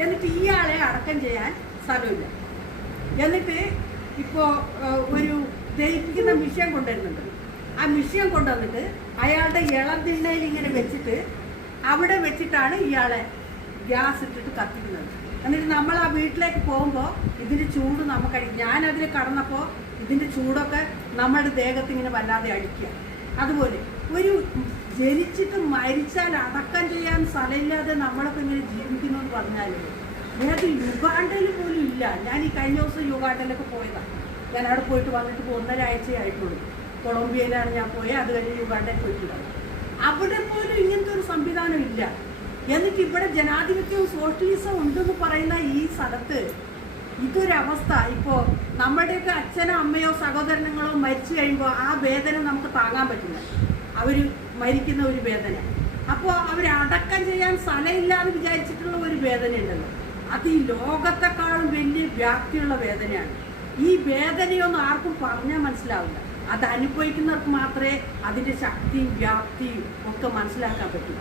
എന്നിട്ട് ഇയാളെ അടക്കം ചെയ്യാൻ സ്ഥലമില്ല. എന്നിട്ട് ഇപ്പോൾ ഒരു ദഹിപ്പിക്കുന്ന മിഷ്യൻ കൊണ്ടുവരുന്നുണ്ട്. ആ മിഷ്യൻ കൊണ്ടുവന്നിട്ട് അയാളുടെ ഇളം തിണ്ണയിൽ ഇങ്ങനെ വെച്ചിട്ട് അവിടെ വെച്ചിട്ടാണ് ഇയാളെ ഗ്യാസ് ഇട്ടിട്ട് കത്തിക്കുന്നത്. എന്നിട്ട് നമ്മൾ ആ വീട്ടിലേക്ക് പോകുമ്പോൾ ഇതിന്റെ ചൂട് നമുക്ക് ഞാനതിൽ കടന്നപ്പോൾ ഇതിന്റെ ചൂടൊക്കെ നമ്മുടെ ദേഹത്ത് ഇങ്ങനെ വല്ലാതെ അടിക്കുക. അതുപോലെ ഒരു ജനിച്ചിട്ട് മരിച്ചാൽ അടക്കം ചെയ്യാൻ സ്ഥലമില്ലാതെ നമ്മളൊക്കെ ഇങ്ങനെ എന്ന് പറഞ്ഞാൽ വേറെ യുഗാണ്ടയിൽ പോലും ഇല്ല. ഞാൻ ഈ കഴിഞ്ഞ ദിവസം യുഗാണ്ടയിലൊക്കെ പോയതാണ് ഞാൻ അവിടെ പോയിട്ട് വന്നിട്ട് ഇപ്പോൾ ഒന്നര ആഴ്ചയായിട്ടുള്ളൂ. കൊളംബിയയിലാണ് ഞാൻ പോയത് അത് കഴിഞ്ഞ് യുഗാണ്ടയിൽ പോയിട്ടുള്ളത് അവിടെ പോലും ഇങ്ങനത്തെ ഒരു സംവിധാനം ഇല്ല. എന്നിട്ട് ഇവിടെ ജനാധിപത്യവും സോഷ്യലിസവും ഉണ്ടെന്ന് പറയുന്ന ഈ സ്ഥലത്ത് ഇതൊരവസ്ഥ. ഇപ്പോൾ നമ്മുടെയൊക്കെ അച്ഛനോ അമ്മയോ സഹോദരങ്ങളോ മരിച്ചു കഴിയുമ്പോൾ ആ വേദന നമുക്ക് താങ്ങാൻ പറ്റില്ല. അവർ മരിക്കുന്ന ഒരു വേദന. അപ്പോൾ അവരടക്കം ചെയ്യാൻ സ്ഥലമില്ലാന്ന് വിചാരിച്ചിട്ടുള്ള ഒരു വേദന ഉണ്ടല്ലോ അത് ഈ ലോകത്തെക്കാളും വലിയ വ്യാപ്തിയുള്ള വേദനയാണ്. ഈ വേദനയൊന്നും ആർക്കും പറഞ്ഞാൽ മനസ്സിലാവില്ല. അത് അനുഭവിക്കുന്നവർക്ക് മാത്രമേ അതിന്റെ ശക്തിയും വ്യാപ്തിയും ഒക്കെ മനസ്സിലാക്കാൻ പറ്റൂ.